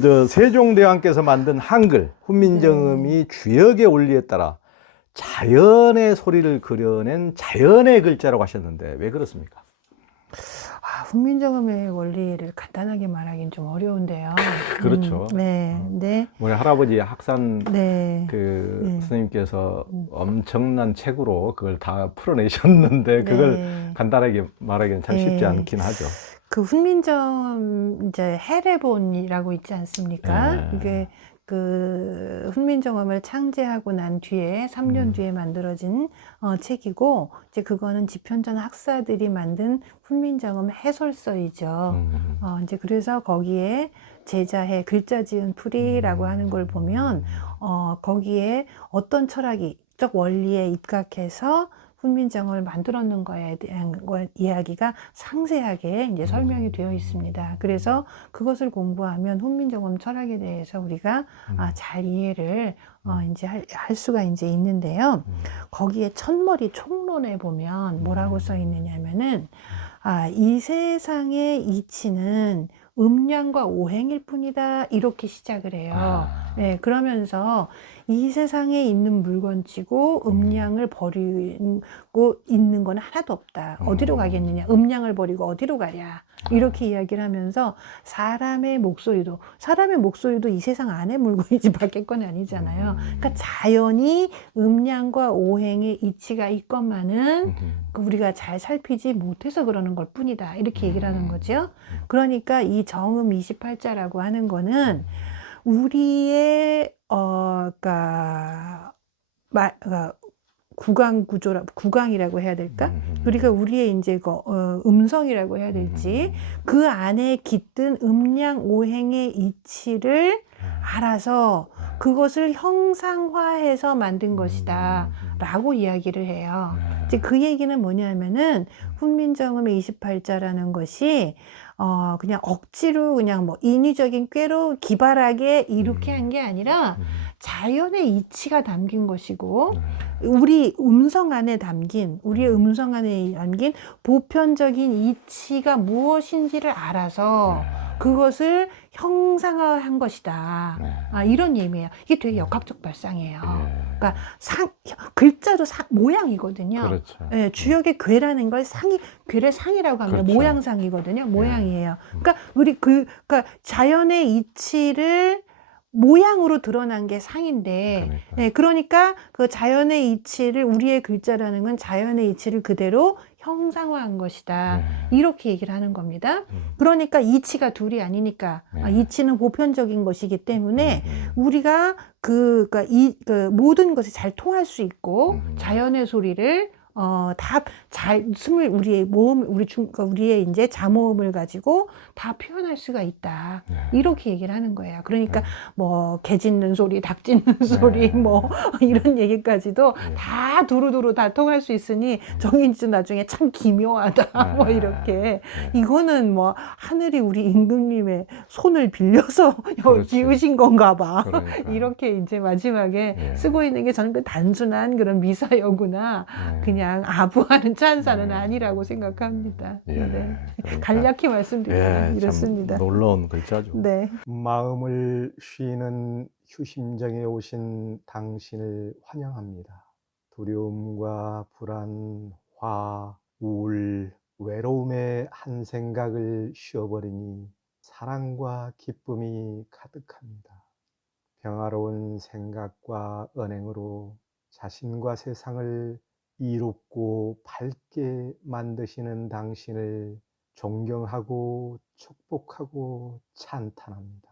저 세종대왕께서 만든 한글 훈민정음이 주역의 원리에 따라 자연의 소리를 그려낸 자연의 글자라고 하셨는데 왜 그렇습니까? 아, 훈민정음의 원리를 간단하게 말하기는 좀 어려운데요. 그렇죠. 음, 네, 네, 우리 할아버지 학산 네. 그 네. 선생님께서 음. 엄청난 책으로 그걸 다 풀어내셨는데 그걸 네. 간단하게 말하기는 참 쉽지 네. 않긴 하죠. 그 훈민정음 이제 해례본이라고 있지 않습니까? 네. 이게 그 훈민정음을 창제하고 난 뒤에 3년 음. 뒤에 만들어진 어, 책이고 이제 그거는 집현전 학사들이 만든 훈민정음 해설서이죠. 음. 어, 이제 그래서 거기에 제자해 글자 지은 풀이라고 하는 걸 보면 어, 거기에 어떤 철학이 적 원리에 입각해서 훈민정음을 만들었는 거에 대한 거- 이야기가 상세하게 이제 설명이 되어 있습니다. 그래서 그것을 공부하면 훈민정음 철학에 대해서 우리가 아, 잘 이해를 어, 이제 할, 할 수가 이제 있는데요. 음. 거기에 첫머리 총론에 보면 뭐라고 써 있느냐면은 아, 이 세상의 이치는 음량과 오행일 뿐이다. 이렇게 시작을 해요. 아. 네, 그러면서 이 세상에 있는 물건치고 음량을 버리고 있는 건 하나도 없다. 어디로 음. 가겠느냐? 음량을 버리고 어디로 가랴? 이렇게 이야기를 하면서 사람의 목소리도 사람의 목소리도 이 세상 안에 물건이지 밖에 건 아니잖아요. 음. 그러니까 자연이 음량과 오행의 이치가 있건만은 음. 그 우리가 잘 살피지 못해서 그러는 것 뿐이다. 이렇게 얘기를 하는 음. 거죠. 그러니까 이 정음 28자라고 하는 거는 우리의 어 그러니까 마, 그러니까 구강 구조라 구강이라고 해야 될까? 음. 그러니까 우리의 이제 그 어, 음성이라고 해야 될지 그 안에 깃든 음량 오행의 이치를 알아서 그것을 형상화해서 만든 것이다. 라고 이야기를 해요. 이제 그 얘기는 뭐냐면은 훈민정음의 28자라는 것이 어 그냥 억지로 그냥 뭐 인위적인 꾀로 기발하게 이렇게 음. 한게 아니라 자연의 이치가 담긴 것이고 네. 우리 음성 안에 담긴 우리의 음성 안에 담긴 보편적인 이치가 무엇인지를 알아서 그것을 형상화한 것이다. 아 이런 의미예요. 이게 되게 역학적 발상이에요. 그러니까 상 글자도 상, 모양이거든요. 그렇죠. 예, 주역의 괴라는 걸 상이 괴를 상이라고 하면 그렇죠. 모양상이거든요. 모양이에요. 그러니까 우리 그 그러니까 자연의 이치를 모양으로 드러난 게 상인데 그러니까. 네, 그러니까 그 자연의 이치를 우리의 글자라는 건 자연의 이치를 그대로 형상화한 것이다. 네. 이렇게 얘기를 하는 겁니다. 음. 그러니까 이치가 둘이 아니니까 아, 네. 이치는 보편적인 것이기 때문에 음. 우리가 그, 그러니까 이, 그 모든 것이 잘 통할 수 있고 음. 자연의 소리를 어, 다 잘 숨을 우리의 모음 우리 중 그러니까 우리의 이제 자모음을 가지고 다 표현할 수가 있다. 네. 이렇게 얘기를 하는 거예요. 그러니까 네. 뭐개 짖는 소리, 닭 짖는 소리, 뭐 이런 얘기까지도 네. 다 두루두루 다 통할 수 있으니 정인지 나중에 참 기묘하다. 뭐 네. 이렇게 네. 이거는 뭐 하늘이 우리 임금님의 손을 빌려서 그렇지. 지으신 건가 봐. 그러니까. 이렇게 이제 마지막에 예. 쓰고 있는 게 저는 그 단순한 그런 미사여구나 네. 그냥 아부하는 찬사는 네. 아니라고 생각합니다. 예. 네. 그러니까. 간략히 말씀드리면 예, 이렇습니다. 참 놀라운 글자죠. 네. 마음을 쉬는 휴심정에 오신 당신을 환영합니다. 두려움과 불안, 화, 우울, 외로움의 한 생각을 쉬어버리니 사랑과 기쁨이 가득합니다. 평화로운 생각과 언행으로 자신과 세상을 이롭고 밝게 만드시는 당신을 존경하고 축복하고 찬탄합니다.